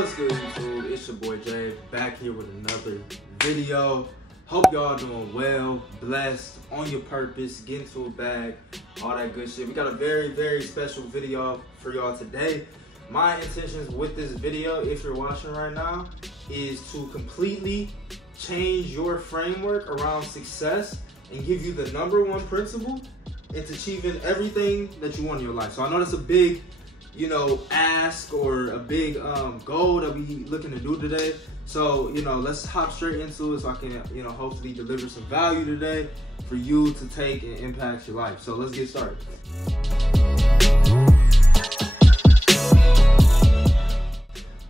What's good, YouTube? It's your boy Jay, back here with another video. Hope y'all doing well, blessed, on your purpose, getting to a bag, all that good shit. We got a very special video for y'all today. My intentions with this video, if you're watching right now, is to completely change your framework around success and give you the #1 principle into achieving everything that you want in your life. So I know that's a big, ask or a big goal that we looking to do today. So, let's hop straight into it so I can, hopefully deliver some value today for you to take and impact your life. So let's get started.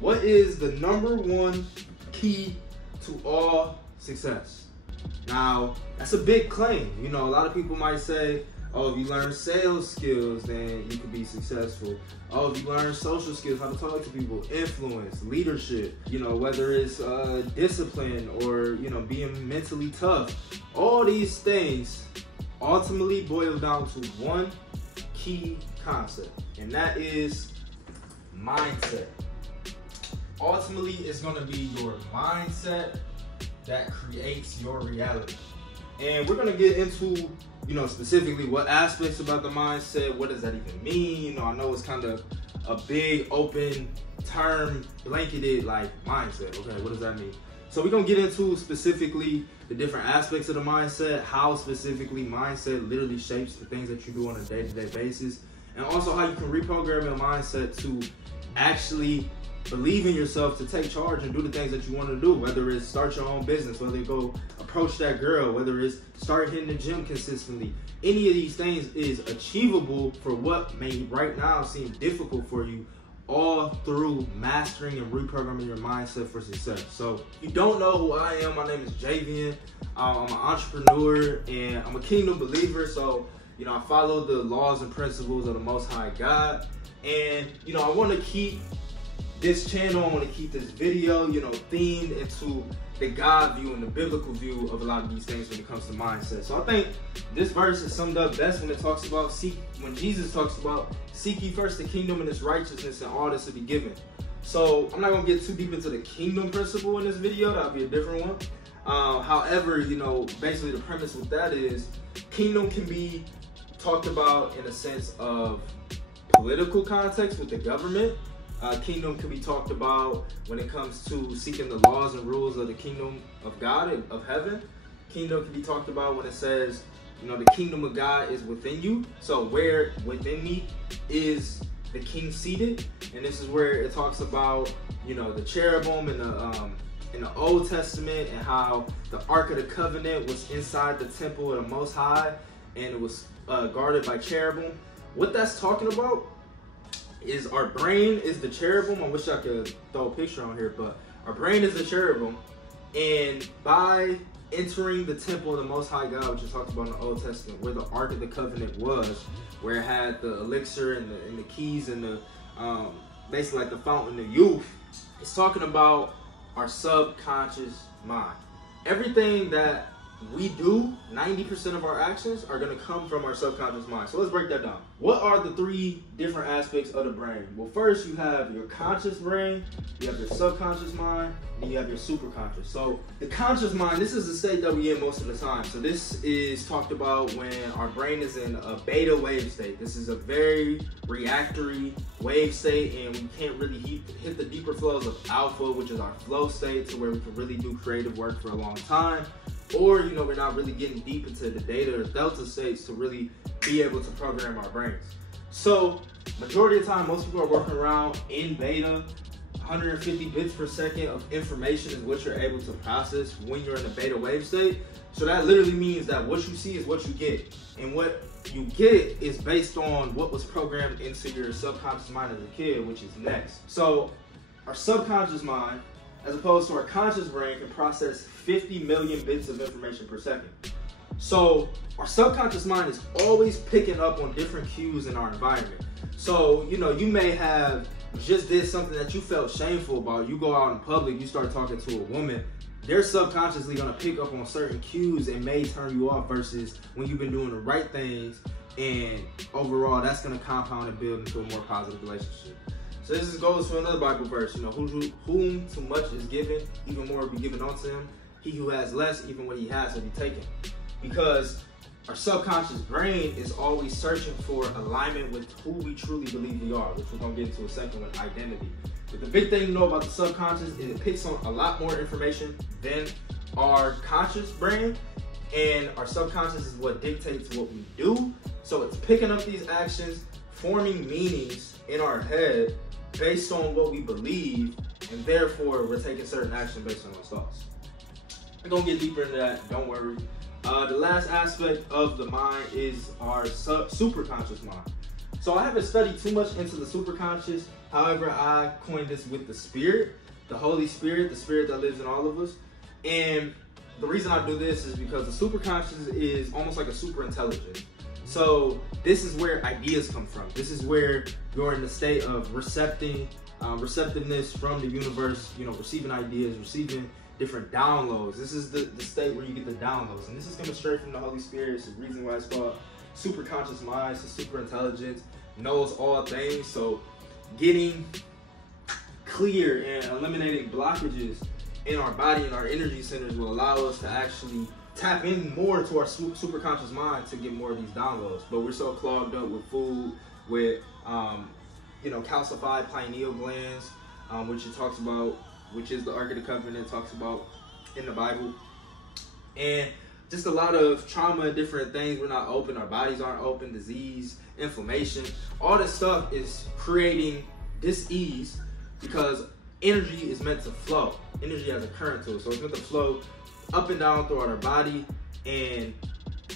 What is the #1 key to all success? Now, that's a big claim. A lot of people might say, oh, if you learn sales skills, then you can be successful. Oh, if you learn social skills, how to talk to people, influence, leadership, whether it's discipline or, being mentally tough. All these things ultimately boil down to one key concept, and that is mindset. Ultimately, it's gonna be your mindset that creates your reality. And we're gonna get into, specifically what aspects about the mindset, what does that even mean? I know it's kind of a big open term, blanketed like mindset. Okay, what does that mean? So we're gonna get into specifically the different aspects of the mindset, how specifically mindset literally shapes the things that you do on a day-to-day basis, and also how you can reprogram your mindset to actually believe in yourself to take charge and do the things that you want to do, whether it's start your own business, whether you go approach that girl, whether it's start hitting the gym consistently. Any of these things is achievable for what may right now seem difficult for you, all through mastering and reprogramming your mindset for success. So if you don't know who I am, my name is Javian. I'm an entrepreneur and I'm a kingdom believer. So, I follow the laws and principles of the Most High God. And, I want to keep this channel, I want to keep this video, themed into the God view and the biblical view of a lot of these things when it comes to mindset. So I think this verse is summed up best when it talks about when Jesus talks about seek ye first the kingdom and its righteousness, and all this will be given. So I'm not gonna get too deep into the kingdom principle in this video. That'll be a different one. However, basically the premise with that is kingdom can be talked about in a sense of political context with the government. Kingdom can be talked about when it comes to seeking the laws and rules of the kingdom of God and of heaven. Kingdom can be talked about when it says, the kingdom of God is within you. So where within me is the king seated, and this is where it talks about, the cherubim in the Old Testament, and how the Ark of the Covenant was inside the temple of the Most High, and it was guarded by cherubim. What that's talking about is our brain is the cherubim. I wish I could throw a picture on here, but our brain is the cherubim, and by entering the temple of the Most High God, which is talked about in the Old Testament, where the Ark of the Covenant was, where it had the elixir and the keys and the basically like the fountain of youth, it's talking about our subconscious mind. Everything that we do, 90% of our actions are going to come from our subconscious mind. So let's break that down. What are the 3 different aspects of the brain? Well, first you have your conscious brain, you have your subconscious mind, and you have your superconscious. So the conscious mind, this is the state that we're in most of the time. So this is talked about when our brain is in a beta wave state. This is a very reactory wave state, and we can't really hit the deeper flows of alpha, which is our flow state, to where we can really do creative work for a long time. Or, we're not really getting deep into the theta or delta states to really be able to program our brains. So, majority of the time, most people are working around in beta. 150 bits per second of information is what you're able to process when you're in a beta wave state. So that literally means that what you see is what you get. And what you get is based on what was programmed into your subconscious mind as a kid, which is next. So, our subconscious mind, as opposed to our conscious brain, can process 50 million bits of information per second. So our subconscious mind is always picking up on different cues in our environment. So, you may have just did something that you felt shameful about. You go out in public, you start talking to a woman, they're subconsciously gonna pick up on certain cues and may turn you off, versus when you've been doing the right things, and overall that's gonna compound and build into a more positive relationship. So this goes to another Bible verse, you know, whom too much is given, even more will be given unto him. He who has less, even what he has will be taken. Because our subconscious brain is always searching for alignment with who we truly believe we are, which we're going to get into a second with identity. But the big thing to know about the subconscious is it picks on a lot more information than our conscious brain, and our subconscious is what dictates what we do. So it's picking up these actions, forming meanings in our head based on what we believe, and therefore we're taking certain action based on those thoughts. We're going to get deeper into that, don't worry. The last aspect of the mind is our superconscious mind. So I haven't studied too much into the superconscious. However, I coined this with the spirit, the Holy Spirit, the spirit that lives in all of us. And the reason I do this is because the superconscious is almost like a super intelligence. So this is where ideas come from. This is where you're in the state of receptiveness from the universe, you know, receiving ideas, receiving different downloads. This is the state where you get the downloads. And this is coming straight from the Holy Spirit. It's the reason why it's called superconscious mind. It's a super intelligence, knows all things. So getting clear and eliminating blockages in our body and our energy centers will allow us to actually tap in more to our superconscious mind to get more of these downloads. But we're so clogged up with food, with you know, calcified pineal glands, which it talks about, which is the Ark of the Covenant, talks about in the Bible, and just a lot of trauma and different things. We're not open, our bodies aren't open, disease, inflammation, all this stuff is creating dis-ease because energy is meant to flow. Energy has a current to it, so it's meant to flow up and down throughout our body and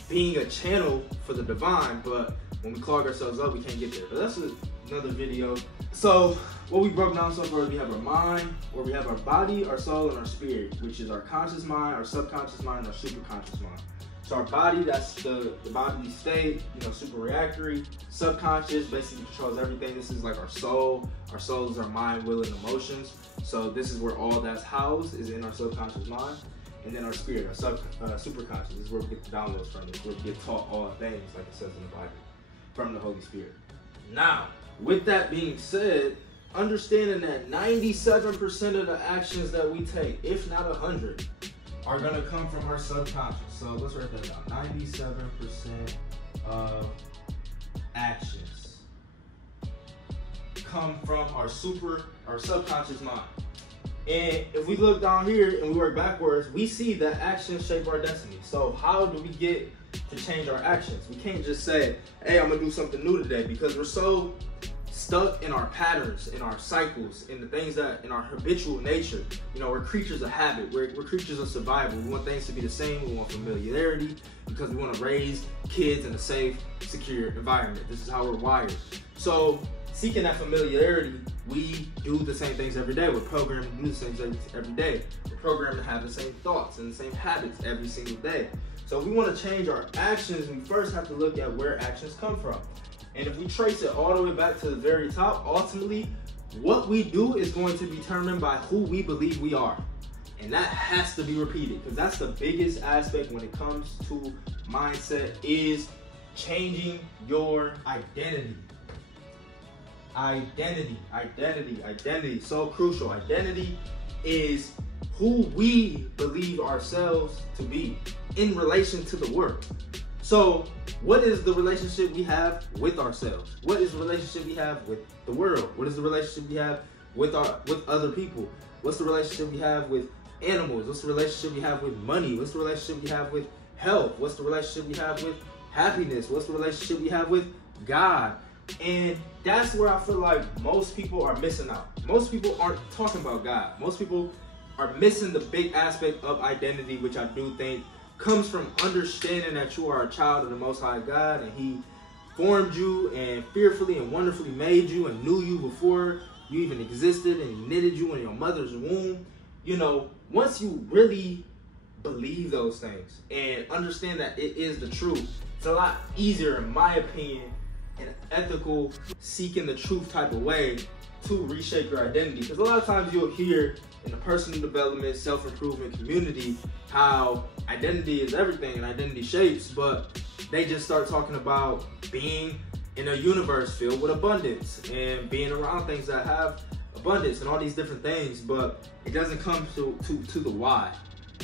being a channel for the divine. But when we clog ourselves up, we can't get there. But that's another video. So what we broke down so far is we have our mind, where we have our body, our soul, and our spirit, which is our conscious mind, our subconscious mind, and our superconscious mind. So our body, that's the bodily state, you know, super reactory. Subconscious basically controls everything. This is like our soul. Our soul is our mind, will, and emotions. So this is where all that's housed, is in our subconscious mind. And then our spirit, our superconscious, is where we get the downloads from. It's where we get taught all things, like it says in the Bible, from the Holy Spirit. Now, with that being said, understanding that 97% of the actions that we take, if not 100, are going to come from our subconscious. So let's write that down. 97% of actions come from our subconscious mind. And if we look down here and we work backwards, we see that actions shape our destiny. So how do we get to change our actions? We can't just say, hey, I'm gonna do something new today, because we're so stuck in our patterns, in our cycles, in the things that, in our habitual nature. You know, we're creatures of habit. We're creatures of survival. We want things to be the same. We want familiarity because we want to raise kids in a safe, secure environment. This is how we're wired. So seeking that familiarity, we do the same things every day. We're programmed to do the same things every day. We're programmed to have the same thoughts and the same habits every single day. So if we want to change our actions, we first have to look at where actions come from. And if we trace it all the way back to the very top, ultimately, what we do is going to be determined by who we believe we are. And that has to be repeated, because that's the biggest aspect when it comes to mindset, is changing your identity. Identity, so crucial. Identity is who we believe ourselves to be in relation to the world. So what is the relationship we have with ourselves? What is the relationship we have with the world? What is the relationship we have with other people? What's the relationship we have with animals? What's the relationship we have with money? What's the relationship we have with health? What's the relationship we have with happiness? What's the relationship we have with God? And that's where I feel like most people are missing out. Most people aren't talking about God. Most people are missing the big aspect of identity, which I do think comes from understanding that you are a child of the Most High God, and He formed you and fearfully and wonderfully made you and knew you before you even existed, and He knitted you in your mother's womb. You know, once you really believe those things and understand that it is the truth, it's a lot easier, in my opinion, in an ethical, seeking the truth type of way to reshape your identity. Because a lot of times you'll hear in the personal development, self-improvement community how identity is everything and identity shapes, but they just start talking about being in a universe filled with abundance and being around things that have abundance and all these different things, but it doesn't come to the why.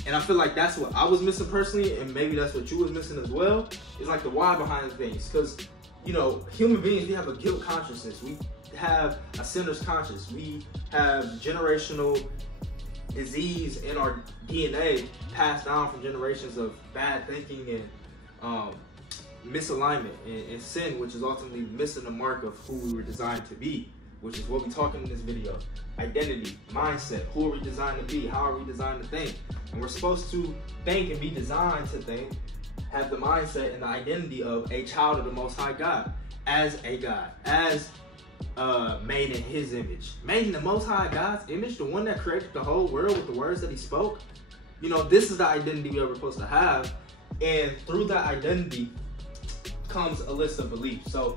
And I feel like that's what I was missing personally, and maybe that's what you was missing as well. It's like the why behind things, because you know, human beings, we have a guilt consciousness, we have a sinner's conscience, we have generational disease in our DNA passed down from generations of bad thinking and misalignment and sin, which is ultimately missing the mark of who we were designed to be, which is what we're talking in this video. Identity, mindset, who are we designed to be, how are we designed to think? And we're supposed to think and be designed to think, have the mindset and the identity of a child of the Most High God, as a God, as made in His image, made in the Most High God's image, the one that created the whole world with the words that He spoke. You know, this is the identity we are supposed to have, and through that identity comes a list of beliefs. So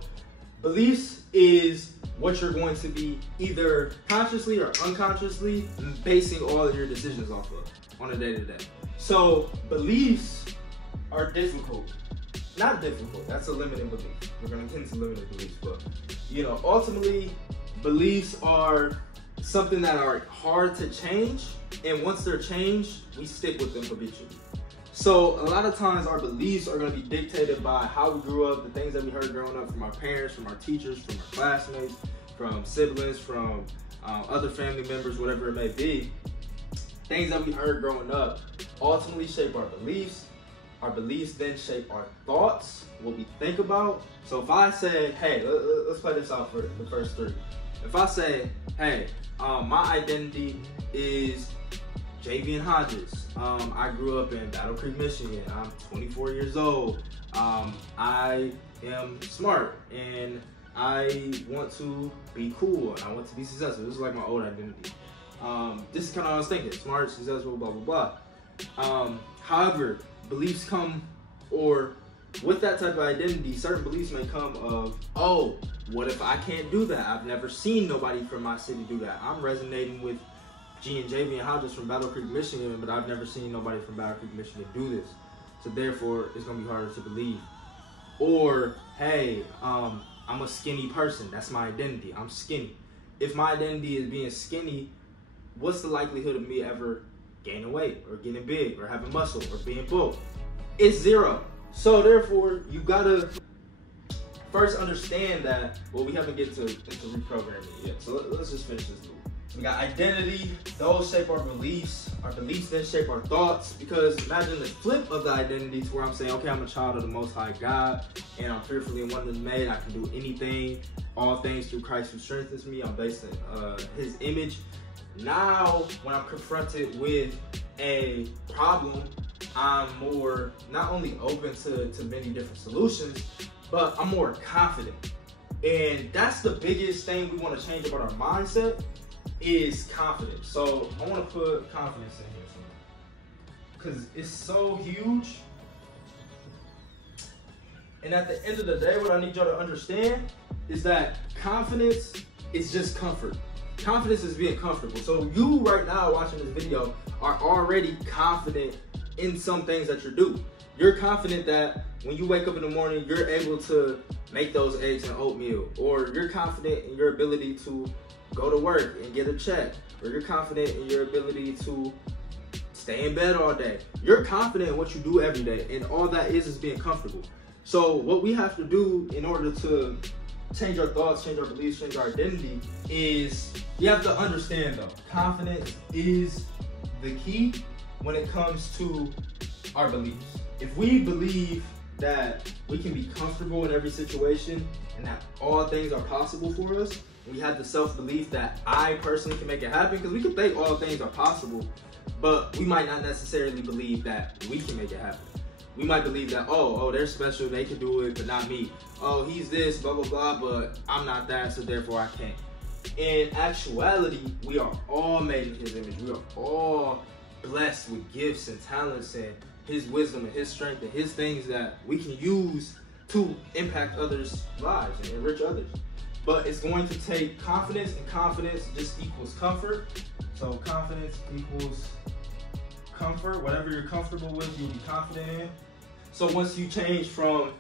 beliefs is what you're going to be either consciously or unconsciously basing all of your decisions off of on a day-to-day. So beliefs are difficult. Not difficult, that's a limiting belief. We're going to get into limiting beliefs, but you know, ultimately beliefs are something that are hard to change, and once they're changed, we stick with them habitually. So a lot of times our beliefs are going to be dictated by how we grew up, the things that we heard growing up from our parents, from our teachers, from our classmates, from siblings, from other family members, whatever it may be. Things that we heard growing up ultimately shape our beliefs. Our beliefs then shape our thoughts, what we think about. So if I say, hey, let's play this out for the first three. If I say, hey, my identity is Javian Hodges. I grew up in Battle Creek, Michigan. I'm 24 years old. I am smart and I want to be cool and I want to be successful. This is like my old identity. This is kind of what I was thinking. Smart, successful, blah, blah, blah. However, beliefs come, or with that type of identity, certain beliefs may come of, oh, what if I can't do that? I've never seen nobody from my city do that. I'm resonating with G and Javian Hodges from Battle Creek, Michigan, but I've never seen nobody from Battle Creek, Michigan do this. So therefore, it's gonna be harder to believe. Or, hey, I'm a skinny person. That's my identity. I'm skinny. If my identity is being skinny, what's the likelihood of me ever gaining weight or getting big or having muscle or being both? It's zero. So therefore, you gotta first understand that, well, we haven't get into reprogramming yet. So let's just finish this loop. We got identity, those shape our beliefs then shape our thoughts, because imagine the flip of the identity to where I'm saying, okay, I'm a child of the Most High God, and I'm fearfully and wonderfully made, I can do anything, all things through Christ who strengthens me, I'm based in His image. Now, when I'm confronted with a problem, I'm more, not only open to many different solutions, but I'm more confident. And that's the biggest thing we want to change about our mindset, is confidence. So I want to put confidence in here because it's so huge. And at the end of the day, what I need y'all to understand is that confidence is just comfort. Confidence is being comfortable. So you right now watching this video are already confident in some things that you do. You're confident that when you wake up in the morning, you're able to make those eggs and oatmeal, or you're confident in your ability to go to work and get a check, or you're confident in your ability to stay in bed all day. You're confident in what you do every day, and all that is being comfortable. So what we have to do in order to change our thoughts, change our beliefs, change our identity is, you have to understand though, confidence is the key when it comes to our beliefs. If we believe that we can be comfortable in every situation and that all things are possible for us, we have the self-belief that I personally can make it happen, because we can think all things are possible, but we might not necessarily believe that we can make it happen. We might believe that, oh, they're special, they can do it, but not me. Oh, he's this, blah, blah, blah, but I'm not that, so therefore I can't. In actuality, we are all made in His image. We are all blessed with gifts and talents and His wisdom and His strength and His things that we can use to impact others' lives and enrich others. But it's going to take confidence, and confidence just equals comfort. So confidence equals comfort. Whatever you're comfortable with, you'll be confident in. So once you change from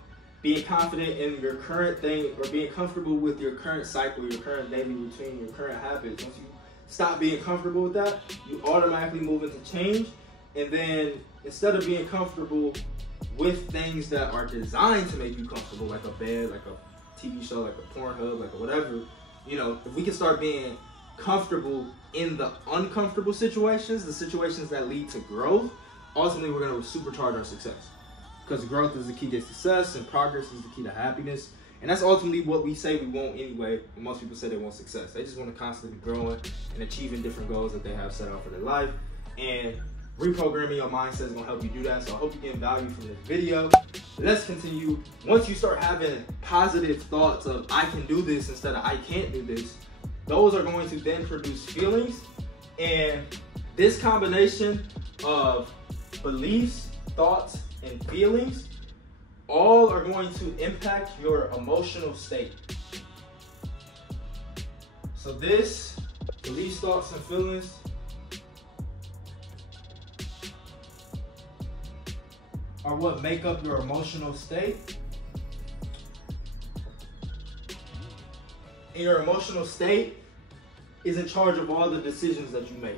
being confident in your current thing, or being comfortable with your current cycle, your current daily routine, your current habits. Once you stop being comfortable with that, you automatically move into change. And then instead of being comfortable with things that are designed to make you comfortable, like a bed, like a TV show, like a Pornhub, like a whatever, you know, if we can start being comfortable in the uncomfortable situations, the situations that lead to growth, ultimately we're going to supercharge our success. Because growth is the key to success, and progress is the key to happiness. And that's ultimately what we say we want anyway. When most people say they want success, they just want to constantly be growing and achieving different goals that they have set out for their life. And reprogramming your mindset is going to help you do that. So I hope you're getting value from this video. Let's continue. Once you start having positive thoughts of I can do this instead of I can't do this, those are going to then produce feelings. And this combination of beliefs, thoughts, and feelings all are going to impact your emotional state. So this, beliefs, thoughts, and feelings, are what make up your emotional state. And your emotional state is in charge of all the decisions that you make.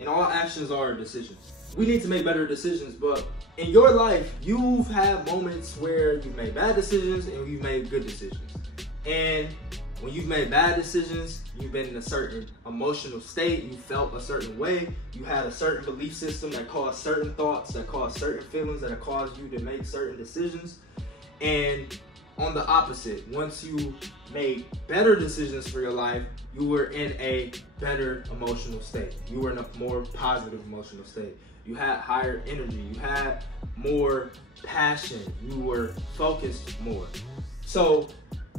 And all actions are decisions. We need to make better decisions, but in your life, you've had moments where you've made bad decisions and you've made good decisions. And when you've made bad decisions, you've been in a certain emotional state, you felt a certain way, you had a certain belief system that caused certain thoughts, that caused certain feelings, that have caused you to make certain decisions. And on the opposite, once you made better decisions for your life, you were in a better emotional state. You were in a more positive emotional state. You had higher energy. You had more passion. You were focused more. So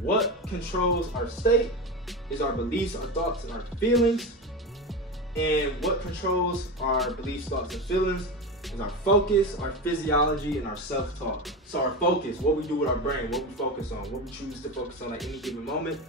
what controls our state is our beliefs, our thoughts, and our feelings. And what controls our beliefs, thoughts, and feelings is our focus, our physiology, and our self-talk. So our focus, what we do with our brain, what we focus on, what we choose to focus on at any given moment,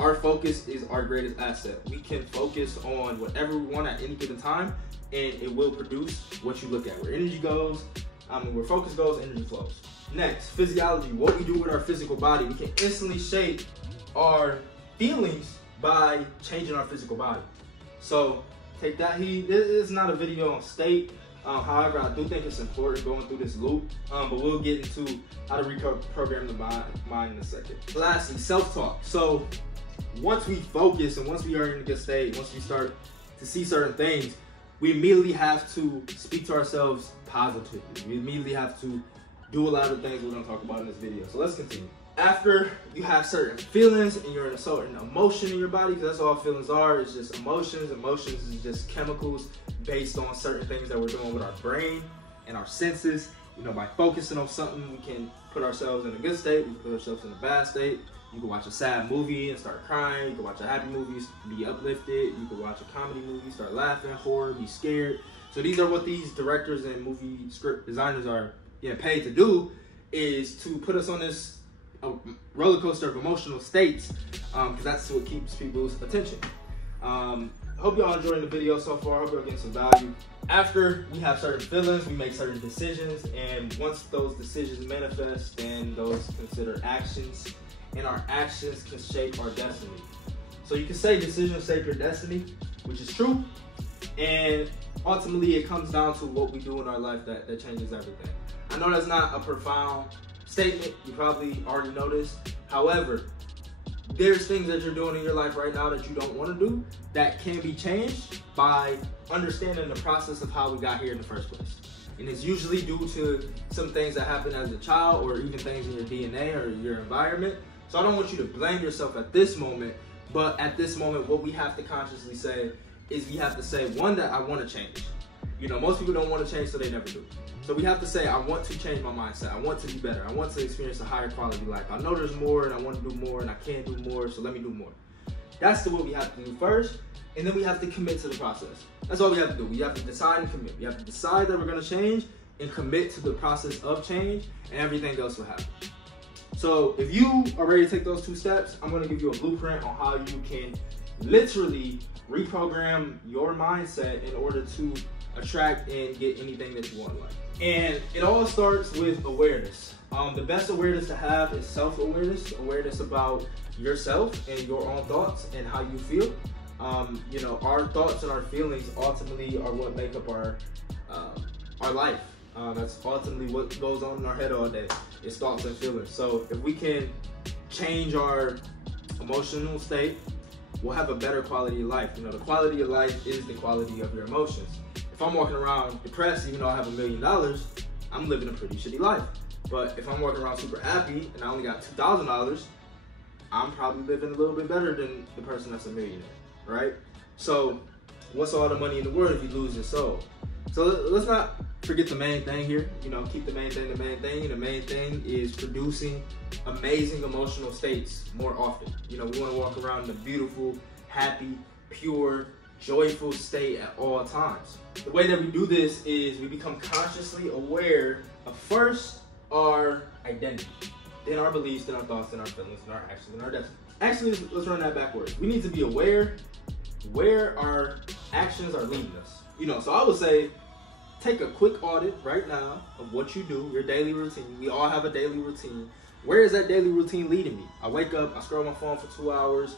our focus is our greatest asset. We can focus on whatever we want at any given time, and it will produce what you look at. Where energy goes, where focus goes, energy flows. Next, physiology, what we do with our physical body. We can instantly shape our feelings by changing our physical body. So take that heed. This is not a video on state. However, I do think it's important going through this loop, but we'll get into how to reprogram the mind in a second. Lastly, self-talk. So once we focus and once we are in a good state, once we start to see certain things, we immediately have to speak to ourselves positively. We immediately have to do a lot of things we're going to talk about in this video. So let's continue. After you have certain feelings and you're in a certain emotion in your body, because that's all feelings are, it's just emotions. Emotions is just chemicals based on certain things that we're doing with our brain and our senses. You know, by focusing on something, we can put ourselves in a good state, we can put ourselves in a bad state. You can watch a sad movie and start crying. You can watch a happy movie, be uplifted. You can watch a comedy movie, start laughing, horror, be scared. So these are what these directors and movie script designers are paid to do, is to put us on this roller coaster of emotional states, because that's what keeps people's attention. I hope y'all enjoying the video so far. I hope y'all getting some value. After we have certain feelings, we make certain decisions, and once those decisions manifest, then those consider actions, and our actions can shape our destiny. So you can say decisions shape your destiny, which is true, and ultimately it comes down to what we do in our life that changes everything. I know that's not a profound statement, you probably already noticed. However, there's things that you're doing in your life right now that you don't want to do that can be changed by understanding the process of how we got here in the first place. And it's usually due to some things that happen as a child, or even things in your DNA or your environment. So I don't want you to blame yourself at this moment, but at this moment, what we have to consciously say is we have to say, one, that I want to change. You know, most people don't want to change, so they never do. So we have to say, I want to change my mindset. I want to be better. I want to experience a higher quality life. I know there's more, and I want to do more, and I can do more, so let me do more. That's what we have to do first, and then we have to commit to the process. That's all we have to do. We have to decide and commit. We have to decide that we're going to change and commit to the process of change, and everything else will happen. So if you are ready to take those 2 steps, I'm going to give you a blueprint on how you can literally reprogram your mindset in order to attract and get anything that you want in life. And it all starts with awareness. The best awareness to have is self-awareness, awareness about yourself and your own thoughts and how you feel. Our thoughts and our feelings ultimately are what make up our life. That's ultimately what goes on in our head all day. It's thoughts and feelings. So if we can change our emotional state, we'll have a better quality of life. The quality of life is the quality of your emotions. If I'm walking around depressed, even though I have $1 million, I'm living a pretty shitty life. But if I'm walking around super happy and I only got $2,000, I'm probably living a little bit better than the person that's a millionaire, right? So what's all the money in the world if you lose your soul? So let's not forget the main thing here. Keep the main thing the main thing. The main thing is producing amazing emotional states more often. We want to walk around in a beautiful, happy, pure, joyful state at all times. The way that we do this is we become consciously aware of first our identity, then our beliefs, then our thoughts, then our feelings, then our actions, then our destiny. Actually, let's run that backwards. We need to be aware where our actions are leading us. So I would say, take a quick audit right now of what you do, your daily routine. We all have a daily routine. Where is that daily routine leading me? I wake up, I scroll my phone for 2 hours,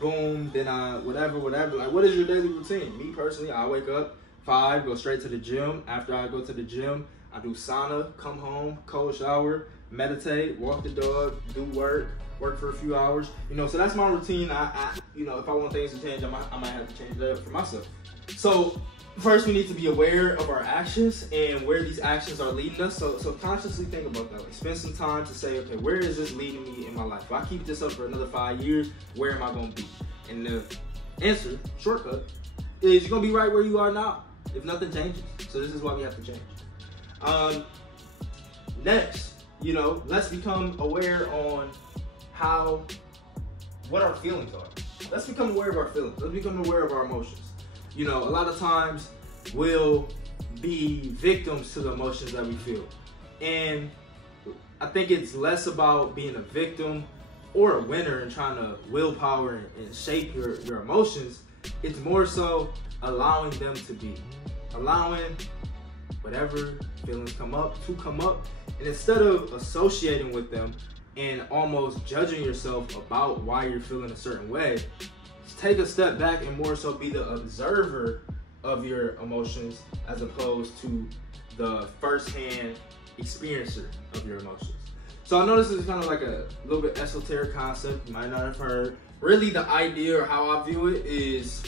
boom, then I whatever. Like, what is your daily routine? Me personally, I wake up 5, go straight to the gym. After I go to the gym, I do sauna, come home, cold shower, meditate, walk the dog, do work for a few hours. So that's my routine. I if I want things to change, I might have to change that up for myself. So first, we need to be aware of our actions and where these actions are leading us. So consciously think about that. Like, spend some time to say, okay, where is this leading me in my life? If I keep this up for another 5 years, where am I going to be? And the answer, shortcut, is you're going to be right where you are now if nothing changes. So this is why we have to change. Next, let's become aware on what our feelings are. Let's become aware of our feelings. Let's become aware of our emotions. A lot of times we'll be victims to the emotions that we feel. And I think it's less about being a victim or a winner and trying to willpower and shape your emotions. It's more so allowing them to be. Allowing whatever feelings come up. And instead of associating with them and almost judging yourself about why you're feeling a certain way, take a step back and more so be the observer of your emotions as opposed to the first-hand experiencer of your emotions. So I know this is kind of like a little bit esoteric concept you might not have heard. Really, the idea or how I view it is,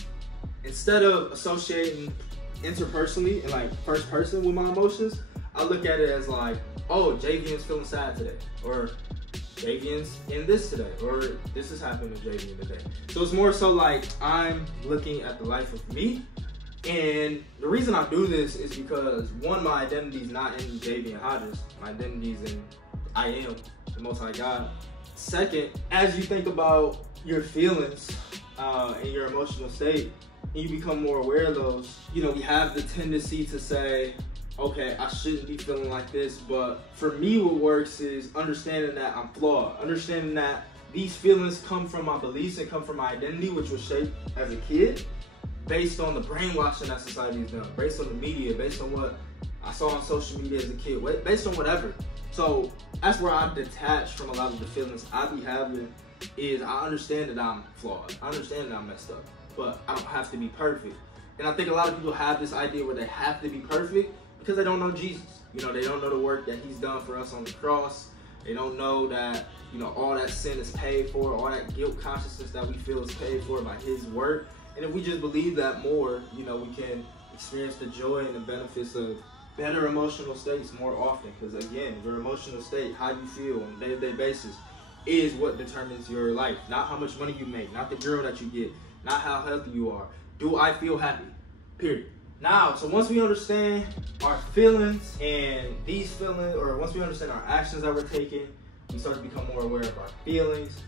instead of associating interpersonally and like first person with my emotions, I look at it as like, oh, Javian's feeling sad today, or Javian's in this today, or this is happening to Javian today. So it's more so like I'm looking at the life of me. And the reason I do this is because, one, my identity is not in Javian Hodges. My identity is in I am the Most High God. Second, as you think about your feelings and your emotional state, and you become more aware of those, we have the tendency to say, okay, I shouldn't be feeling like this. But for me, what works is understanding that I'm flawed, understanding that these feelings come from my beliefs and come from my identity, which was shaped as a kid based on the brainwashing that society has done, based on the media, based on what I saw on social media as a kid, based on whatever. So that's where I detach from a lot of the feelings I be having. Is I understand that I'm flawed, I understand that I'm messed up, but I don't have to be perfect. And I think a lot of people have this idea where they have to be perfect because they don't know Jesus. They don't know the work that he's done for us on the cross. They don't know that, all that sin is paid for, all that guilt consciousness that we feel is paid for by his work. And if we just believe that more, we can experience the joy and the benefits of better emotional states more often. Because again, your emotional state, how you feel on a day-to-day basis, is what determines your life. Not how much money you make, not the girl that you get, not how healthy you are. Do I feel happy? Period. Now, so once we understand our feelings and these feelings, or once we understand our actions that we're taking, we start to become more aware of our feelings.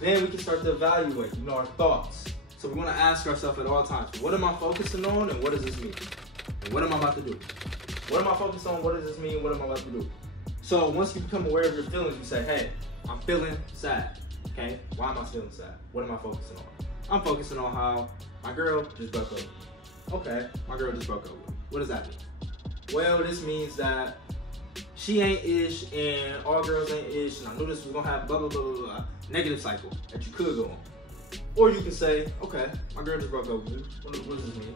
Then we can start to evaluate, our thoughts. So we want to ask ourselves at all times, what am I focusing on and what does this mean? And what am I about to do? What am I focused on? What does this mean? What am I about to do? So once you become aware of your feelings, you say, hey, I'm feeling sad. Okay, why am I feeling sad? What am I focusing on? I'm focusing on how my girl just broke up with me. Okay, my girl just broke up with me. What does that mean? Well, this means that she ain't ish and all girls ain't ish and I knew this was gonna happen, blah, blah, blah, blah, blah. Negative cycle that you could go on. Or you can say, okay, my girl just broke up with me. What does this mean?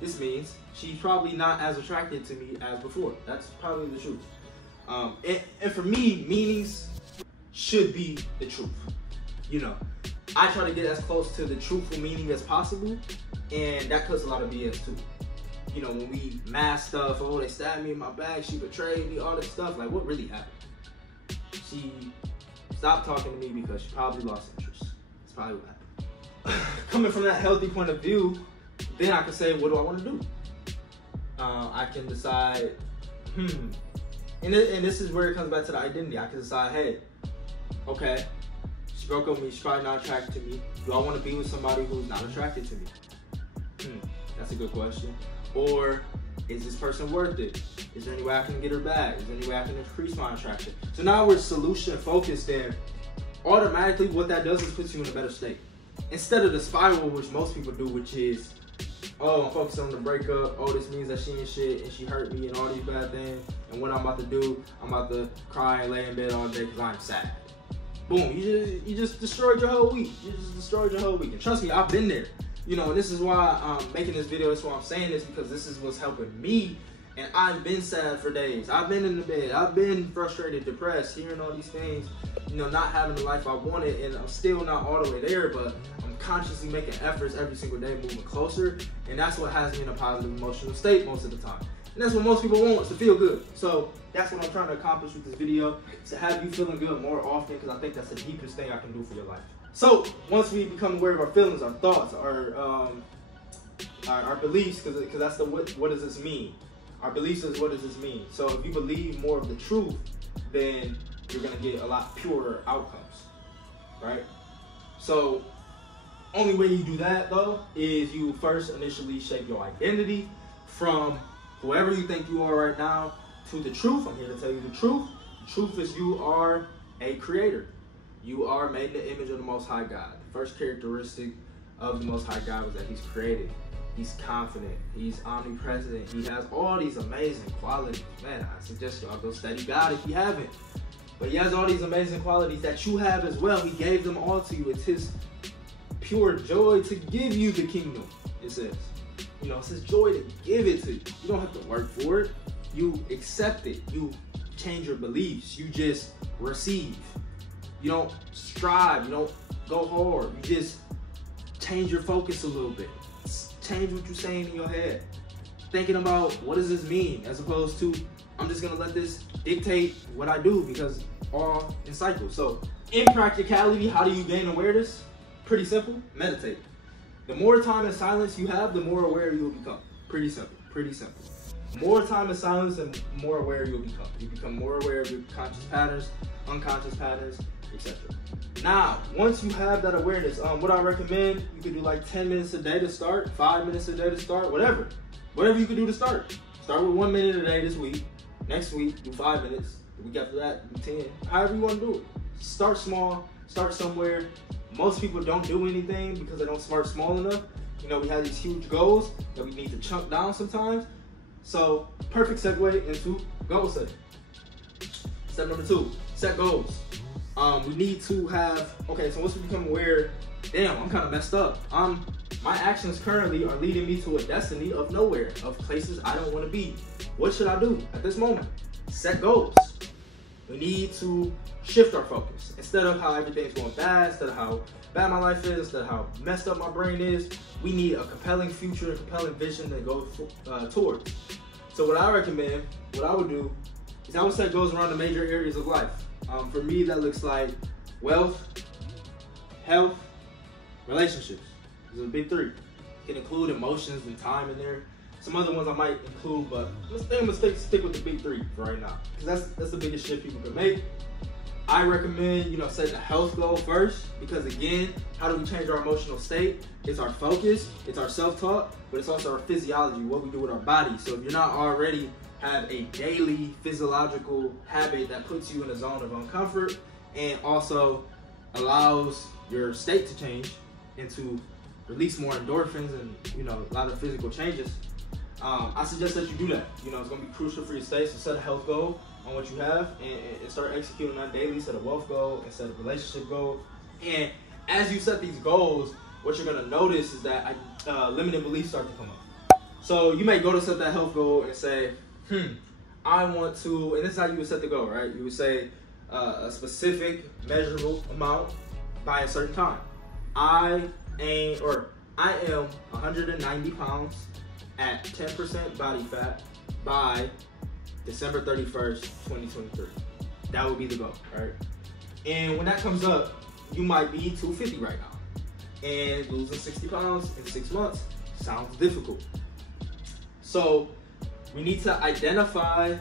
This means she's probably not as attracted to me as before. That's probably the truth. And for me, meanings should be the truth. You know, I try to get as close to the truthful meaning as possible, and that cuts a lot of BS too. You know, when we mask stuff, oh, they stabbed me in my back, she betrayed me, all this stuff, like what really happened? She stopped talking to me because she probably lost interest. That's probably what happened. Coming from that healthy point of view, then I can say, what do I want to do? I can decide, and this is where it comes back to the identity. I can decide, hey, okay, she broke up with me, she's probably not attracted to me. Do I want to be with somebody who's not attracted to me? That's a good question. Or is this person worth it? Is there any way I can get her back? Is there any way I can increase my attraction? So now we're solution focused, and automatically what that does is puts you in a better state. Instead of the spiral, which most people do, which is, oh, I'm focused on the breakup. Oh, this means that she ain't shit and she hurt me and all these bad things. And what I'm about to do, I'm about to cry and lay in bed all day because I'm sad. Boom, you just destroyed your whole week. You just destroyed your whole week. And trust me, I've been there. You know, and this is why I'm making this video. That's why I'm saying this, because this is what's helping me. And I've been sad for days. I've been in the bed. I've been frustrated, depressed, hearing all these things, you know, not having the life I wanted. And I'm still not all the way there, but I'm consciously making efforts every single day, moving closer. And that's what has me in a positive emotional state most of the time. And that's what most people want, is to feel good. So that's what I'm trying to accomplish with this video, is to have you feeling good more often, because I think that's the deepest thing I can do for your life. So once we become aware of our feelings, our thoughts, our beliefs, because that's the what does this mean? Our beliefs is what does this mean? So if you believe more of the truth, then you're gonna get a lot purer outcomes, right? So only way you do that though is you first initially shape your identity from whoever you think you are right now to the truth. I'm here to tell you the truth. The truth is you are a creator. You are made in the image of the Most High God. The first characteristic of the Most High God was that he's created. He's confident. He's omnipresent. He has all these amazing qualities. Man, I suggest y'all go study God if you haven't. But he has all these amazing qualities that you have as well. He gave them all to you. It's his pure joy to give you the kingdom, it says. You know, it's his joy to give it to you. You don't have to work for it. You accept it. You change your beliefs. You just receive. You don't strive, you don't go hard. You just change your focus a little bit. Change what you're saying in your head. Thinking about what does this mean, as opposed to I'm just gonna let this dictate what I do, because all in cycles. So in practicality, how do you gain awareness? Pretty simple, meditate. The more time in silence you have, the more aware you will become. Pretty simple, pretty simple. More time in silence, and more aware you'll become. You become more aware of your conscious patterns, unconscious patterns, etc. Now, once you have that awareness, what I recommend, you could do like 10 minutes a day to start, 5 minutes a day to start, whatever you could do to start. Start with 1 minute a day this week. Next week, do 5 minutes. The week after that, do 10. However you want to do it. Start small, start somewhere. Most people don't do anything because they don't start small enough. You know, we have these huge goals that we need to chunk down sometimes. So, perfect segue into goal setting. Step number 2, set goals. We need to have, okay, so once we become aware, damn, I'm kind of messed up. My actions currently are leading me to a destiny of nowhere, of places I don't want to be. What should I do at this moment? Set goals. We need to shift our focus. Instead of how everything's going bad, instead of how bad my life is, instead of how messed up my brain is, we need a compelling future, a compelling vision to go towards. So what I recommend, what I would do, is I would set goals around the major areas of life. For me, that looks like wealth, health, relationships. These are the big 3. You can include emotions and time in there. Some other ones I might include, but I'm gonna stick with the big 3 for right now, because that's the biggest shift people can make. I recommend, you know, setting a health goal first, because again, how do we change our emotional state? It's our focus, it's our self-talk, but it's also our physiology, what we do with our body. So if you're not already have a daily physiological habit that puts you in a zone of uncomfort and also allows your state to change and to release more endorphins and, you know, a lot of physical changes, I suggest that you do that. You know, it's gonna be crucial for your state, so set a health goal. on what you have and start executing on daily. Set a wealth goal and set a relationship goal. And as you set these goals, what you're gonna notice is that limiting beliefs start to come up. So you may go to set that health goal and say, I want to, and this is how you would set the goal, right? You would say a specific measurable amount by a certain time. I am 190 pounds at 10% body fat by December 31st, 2023. That would be the goal, right? And when that comes up, you might be 250 right now. And losing 60 pounds in 6 months sounds difficult. So we need to identify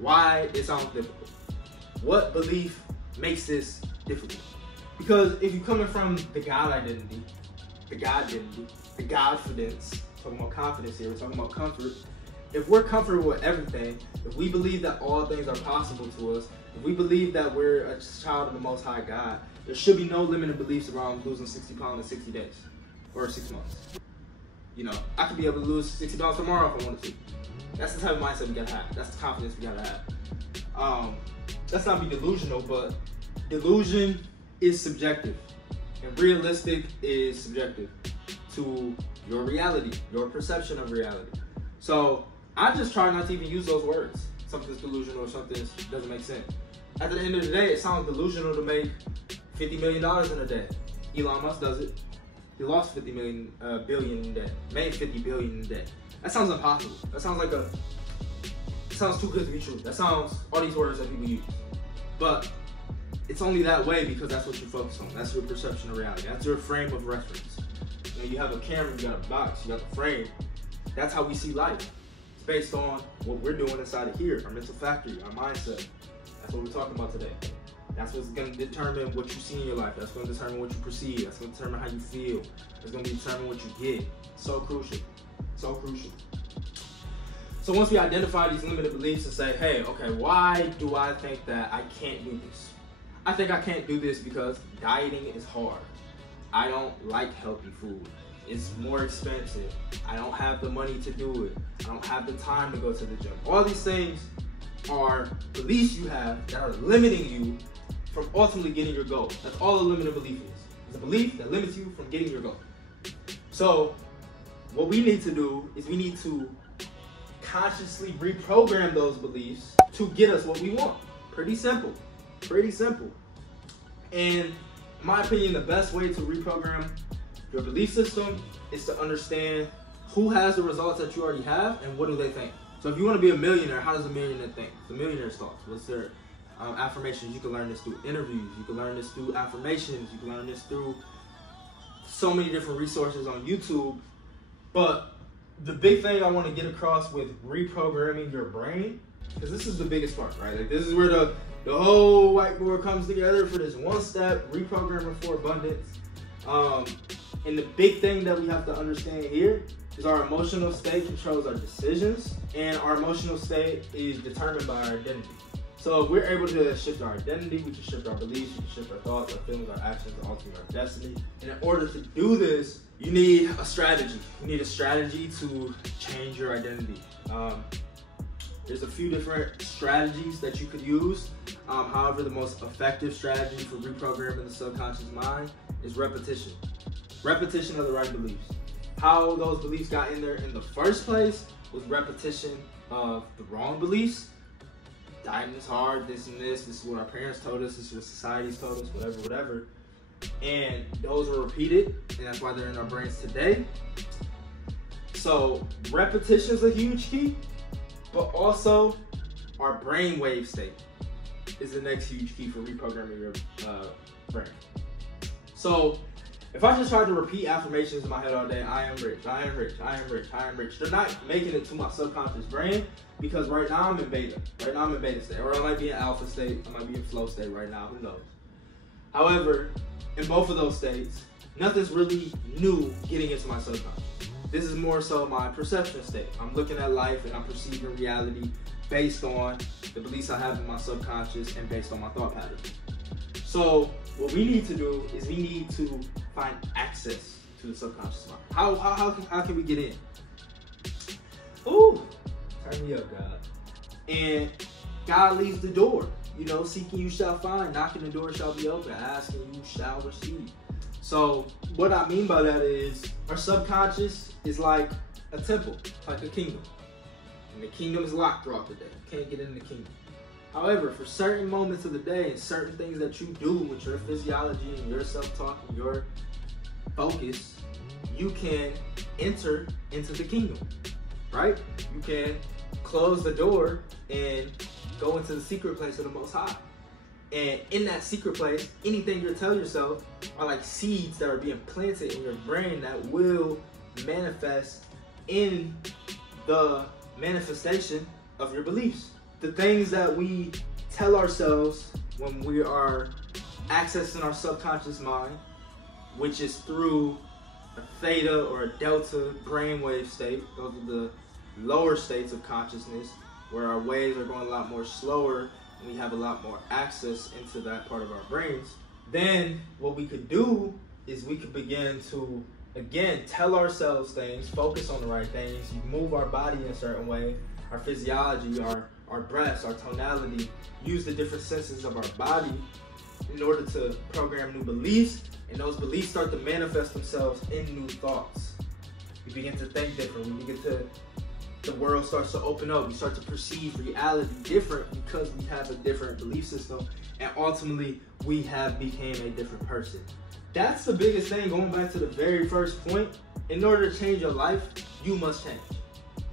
why it sounds difficult. What belief makes this difficult? Because if you're coming from the God identity, the Godfidence, talking about confidence here, we're talking about comfort. If we're comfortable with everything, if we believe that all things are possible to us, if we believe that we're a child of the Most High God, there should be no limiting beliefs around losing 60 pounds in 60 days or 6 months. You know, I could be able to lose 60 pounds tomorrow if I wanted to. That's the type of mindset we gotta have. That's the confidence we gotta have. Let's not be delusional, but delusion is subjective, and realistic is subjective to your reality, your perception of reality. So I just try not to even use those words. Something's delusional or something doesn't make sense. At the end of the day, it sounds delusional to make $50 million in a day. Elon Musk does it. He lost billion in a day, made 50 billion in a day. That sounds impossible. That sounds it sounds too good to be true. That sounds, all these words that people use. But it's only that way because that's what you focus on. That's your perception of reality. That's your frame of reference. You know, you have a camera, you got a box, you got the frame. That's how we see life. It's based on what we're doing inside of here, our mental factory, our mindset. That's what we're talking about today. That's what's going to determine what you see in your life. That's going to determine what you perceive. That's going to determine how you feel. It's going to determine what you get. So crucial. So crucial. So once we identify these limited beliefs and say, hey, okay, why do I think that I can't do this? I think I can't do this because dieting is hard. I don't like healthy food. It's more expensive. I don't have the money to do it. I don't have the time to go to the gym. All these things are beliefs you have that are limiting you from ultimately getting your goal. That's all a limited belief is. It's a belief that limits you from getting your goal. So what we need to do is we need to consciously reprogram those beliefs to get us what we want. Pretty simple. Pretty simple. And in my opinion, the best way to reprogram your belief system is to understand who has the results that you already have and what do they think. So if you want to be a millionaire, how does a millionaire think? The millionaire's thoughts. What's their affirmations? You can learn this through interviews. You can learn this through affirmations. You can learn this through so many different resources on YouTube. But the big thing I want to get across with reprogramming your brain, because this is the biggest part, right? Like this is where the whole whiteboard comes together for this one step, reprogramming for abundance. And the big thing that we have to understand here is our emotional state controls our decisions, and our emotional state is determined by our identity. So if we're able to shift our identity, we can shift our beliefs, we can shift our thoughts, our feelings, our actions, and ultimately our destiny. And in order to do this, you need a strategy. You need a strategy to change your identity. There's a few different strategies that you could use. However, the most effective strategy for reprogramming the subconscious mind is repetition. Repetition of the right beliefs. How those beliefs got in there in the first place was repetition of the wrong beliefs. Dieting is hard, this and this is what our parents told us, this is what society's told us, whatever. And those were repeated, and that's why they're in our brains today. So repetition is a huge key, but also our brainwave state is the next huge key for reprogramming your brain. So if I just try to repeat affirmations in my head all day, I am rich, I am rich, I am rich, I am rich, they're not making it to my subconscious brain, because right now I'm in beta. Right now I'm in beta state, or I might be in alpha state, I might be in flow state right now, who knows. However, in both of those states, nothing's really new getting into my subconscious. This is more so my perception state. I'm looking at life and I'm perceiving reality based on the beliefs I have in my subconscious and based on my thought patterns. So what we need to do is we need to find access to the subconscious mind. How can we get in? Ooh, turn me up, God. And God leaves the door. You know, seeking you shall find, knocking the door shall be open, asking you shall receive. So what I mean by that is our subconscious is like a temple, like a kingdom. And the kingdom is locked throughout the day. You can't get in the kingdom. However, for certain moments of the day and certain things that you do with your physiology and your self-talk and your focus, you can enter into the kingdom, right? You can close the door and go into the secret place of the Most High. And in that secret place, anything you tell yourself are like seeds that are being planted in your brain that will manifest in the manifestation of your beliefs. The things that we tell ourselves when we are accessing our subconscious mind, which is through a theta or a delta brainwave state. Those are the lower states of consciousness, where our waves are going a lot more slower and we have a lot more access into that part of our brains. Then what we could do is we could begin to, again, tell ourselves things, focus on the right things, move our body in a certain way, our physiology, our breaths, our tonality, use the different senses of our body in order to program new beliefs, and those beliefs start to manifest themselves in new thoughts. We begin to think different. The world starts to open up. We start to perceive reality different because we have a different belief system, and ultimately we have became a different person. That's the biggest thing, going back to the very first point. In order to change your life, you must change.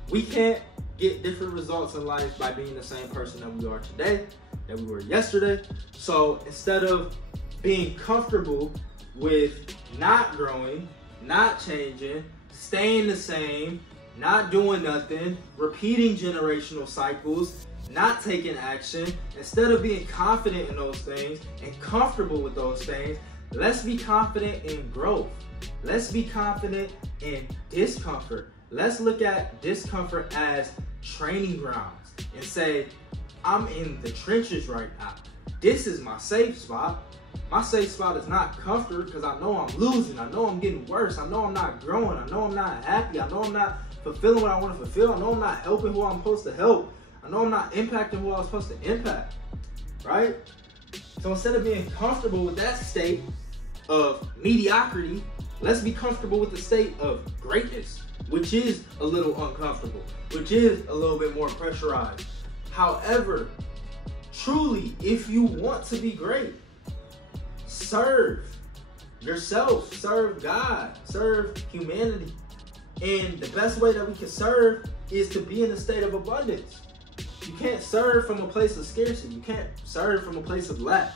We can't get different results in life by being the same person that we are today, that we were yesterday. So instead of being comfortable with not growing, not changing, staying the same, not doing nothing, repeating generational cycles, not taking action, instead of being confident in those things and comfortable with those things, let's be confident in growth. Let's be confident in discomfort. Let's look at discomfort as training grounds and say, I'm in the trenches right now. This is my safe spot. My safe spot is not comfort because I know I'm losing. I know I'm getting worse. I know I'm not growing. I know I'm not happy. I know I'm not fulfilling what I want to fulfill. I know I'm not helping who I'm supposed to help. I know I'm not impacting who I was supposed to impact, right? So instead of being comfortable with that state of mediocrity, let's be comfortable with the state of greatness, which is a little uncomfortable, which is a little bit more pressurized. However, truly, if you want to be great, serve yourself, serve God, serve humanity. And the best way that we can serve is to be in a state of abundance. You can't serve from a place of scarcity. You can't serve from a place of lack.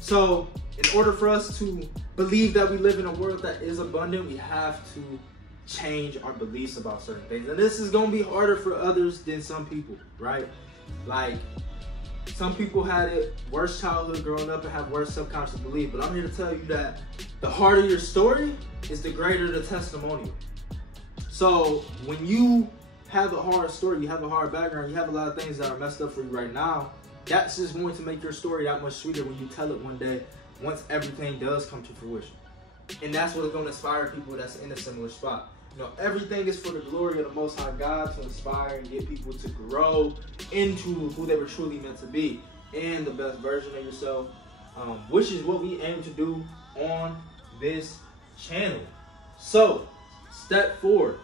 So in order for us to believe that we live in a world that is abundant, we have to change our beliefs about certain things. And this is going to be harder for others than some people, right? Like, some people had it worse childhood growing up and have worse subconscious belief. But I'm here to tell you that the harder your story is the greater the testimonial. So when you have a hard story, you have a hard background, you have a lot of things that are messed up for you right now, that's just going to make your story that much sweeter when you tell it one day, once everything does come to fruition. And that's what's going to inspire people that's in a similar spot. You know, everything is for the glory of the Most High God, to inspire and get people to grow into who they were truly meant to be and the best version of yourself, which is what we aim to do on this channel. So, step 4,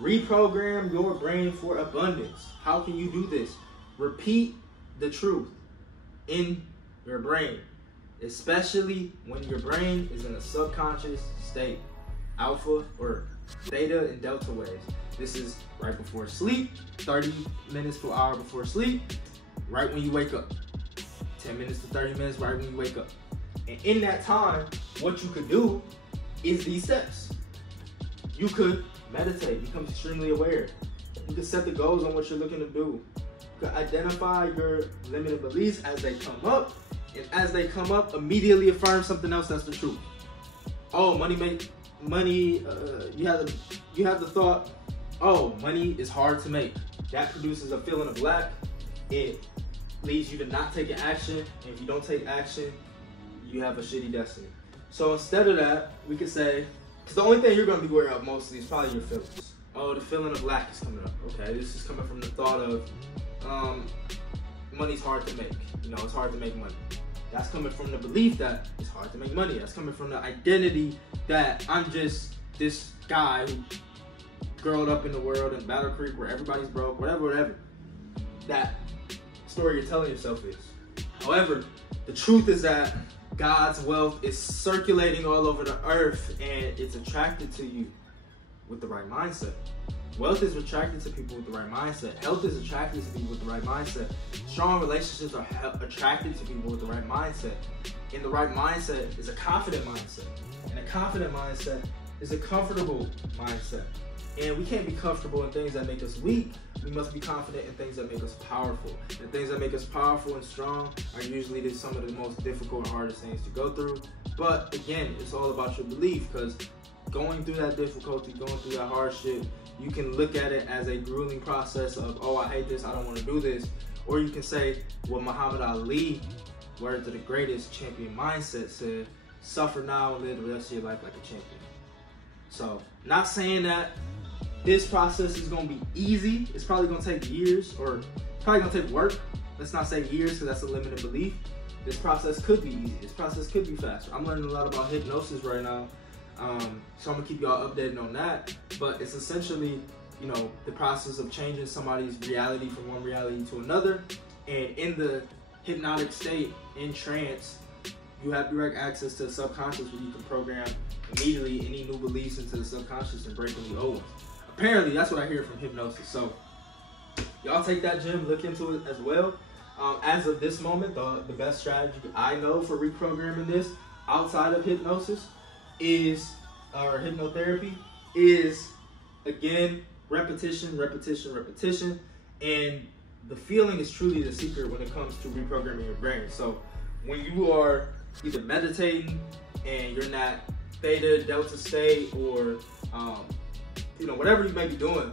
reprogram your brain for abundance. How can you do this? Repeat the truth in your brain, especially when your brain is in a subconscious state, alpha or theta and delta waves. This is right before sleep, 30 minutes to an hour before sleep, right when you wake up. 10 minutes to 30 minutes right when you wake up. And in that time, what you could do is these steps. You could meditate, become extremely aware. You could set the goals on what you're looking to do. You could identify your limited beliefs as they come up, and as they come up, immediately affirm something else that's the truth. Oh, you have the thought, oh, money is hard to make. That produces a feeling of lack. It leads you to not taking action, and if you don't take action, you have a shitty destiny. So instead of that, we could say, because the only thing you're going to be worried about mostly is probably your feelings. Oh, the feeling of lack is coming up. Okay, this is coming from the thought of, money's hard to make. You know, it's hard to make money. That's coming from the belief that it's hard to make money. That's coming from the identity that I'm just this guy who growing up in the world in Battle Creek where everybody's broke, whatever. That story you're telling yourself is. However, the truth is that God's wealth is circulating all over the earth and it's attracted to you with the right mindset. Wealth is attracted to people with the right mindset. Health is attracted to people with the right mindset. Strong relationships are attracted to people with the right mindset. And the right mindset is a confident mindset. And a confident mindset is a comfortable mindset. And we can't be comfortable in things that make us weak. We must be confident in things that make us powerful. And things that make us powerful and strong are usually some of the most difficult and hardest things to go through. But again, it's all about your belief, because going through that difficulty, going through that hardship, you can look at it as a grueling process of, oh, I hate this, I don't want to do this. Or you can say, well, Muhammad Ali, word to the greatest champion mindset, said, suffer now and live the rest of your life like a champion. So, not saying that this process is going to be easy. It's probably going to take years, or probably going to take work. Let's not say years, because that's a limited belief. This process could be easy. This process could be faster. I'm learning a lot about hypnosis right now. So I'm gonna keep y'all updated on that. But it's essentially, you know, the process of changing somebody's reality from one reality to another. And in the hypnotic state, in trance, you have direct access to the subconscious, where you can program immediately any new beliefs into the subconscious and break any old ones. Apparently, that's what I hear from hypnosis. So y'all take that gem, look into it as well. As of this moment, the best strategy I know for reprogramming this outside of hypnosis is, or hypnotherapy, is, again, repetition. And the feeling is truly the secret when it comes to reprogramming your brain. So when you are either meditating and you're in that theta, delta state, or you know, whatever you may be doing,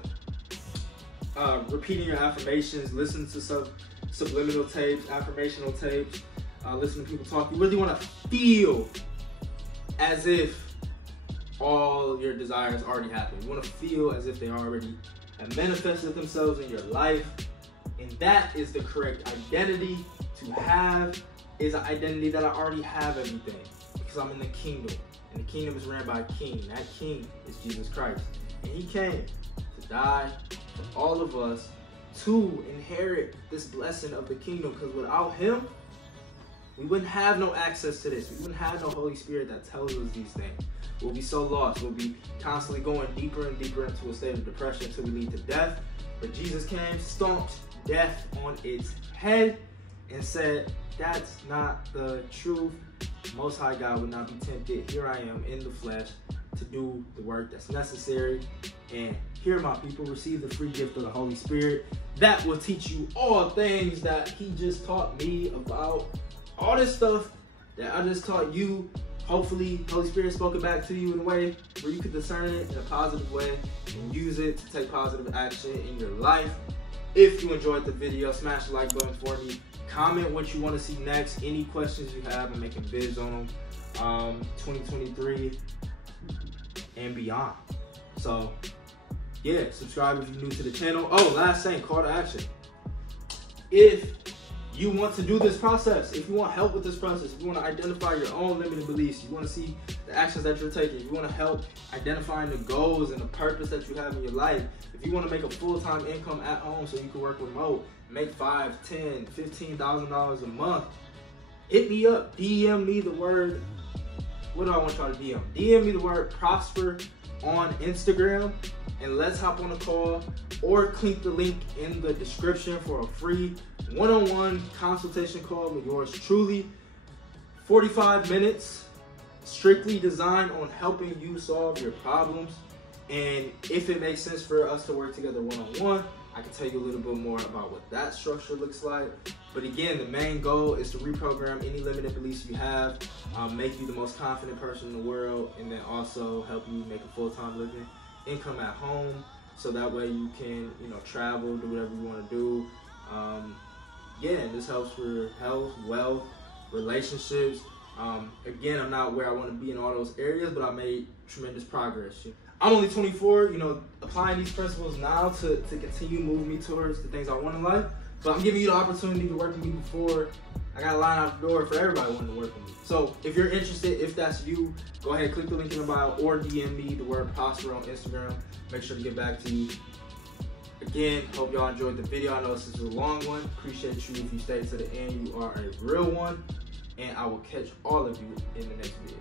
repeating your affirmations, listening to subliminal tapes, affirmational tapes, listening to people talk, you really want to feel as if all your desires already happened. You want to feel as if they already have manifested themselves in your life. And that is the correct identity to have, is an identity that I already have everything, because I'm in the kingdom. And the kingdom is ran by a king. That king is Jesus Christ. And he came to die for all of us to inherit this blessing of the kingdom, because without him, we wouldn't have no access to this. We wouldn't have no Holy Spirit that tells us these things. We'll be so lost. We'll be constantly going deeper and deeper into a state of depression until we lead to death. But Jesus came, stomped death on its head, and said, that's not the truth. Most High God would not be tempted. Here I am in the flesh to do the work that's necessary. And here, my people, receive the free gift of the Holy Spirit that will teach you all things that he just taught me about. All this stuff that I just taught you, hopefully Holy Spirit spoke it back to you in a way where you could discern it in a positive way and use it to take positive action in your life. If you enjoyed the video, smash the like button for me. Comment what you want to see next. Any questions you have, I'm making vids on them. 2023 and beyond. So yeah, subscribe if you're new to the channel. Oh, last thing, call to action. If you want to do this process, if you want help with this process, if you want to identify your own limiting beliefs, you want to see the actions that you're taking, if you want to help identifying the goals and the purpose that you have in your life, if you want to make a full-time income at home so you can work remote, make $5,000, $10,000, $15,000 a month, hit me up, DM me the word, what do I want y'all to DM? DM me the word prosper on Instagram, and let's hop on a call, or click the link in the description for a free one-on-one consultation call with yours truly. 45 minutes, strictly designed on helping you solve your problems. And if it makes sense for us to work together one-on-one, I can tell you a little bit more about what that structure looks like. But again, the main goal is to reprogram any limited beliefs you have, make you the most confident person in the world, and then also help you make a full-time living income at home, so that way you can, you know, travel, do whatever you want to do. Yeah, and this helps for health, wealth, relationships. Again, I'm not where I want to be in all those areas, but I made tremendous progress. I'm only 24, you know, applying these principles now to continue moving me towards the things I want in life. But I'm giving you the opportunity to work with me before I got a line out the door for everybody wanting to work with me. So if you're interested, if that's you, go ahead, click the link in the bio or DM me the word posture on Instagram. Make sure to get back to you. Again, hope y'all enjoyed the video. I know this is a long one. Appreciate you if you stayed to the end. You are a real one. And I will catch all of you in the next video.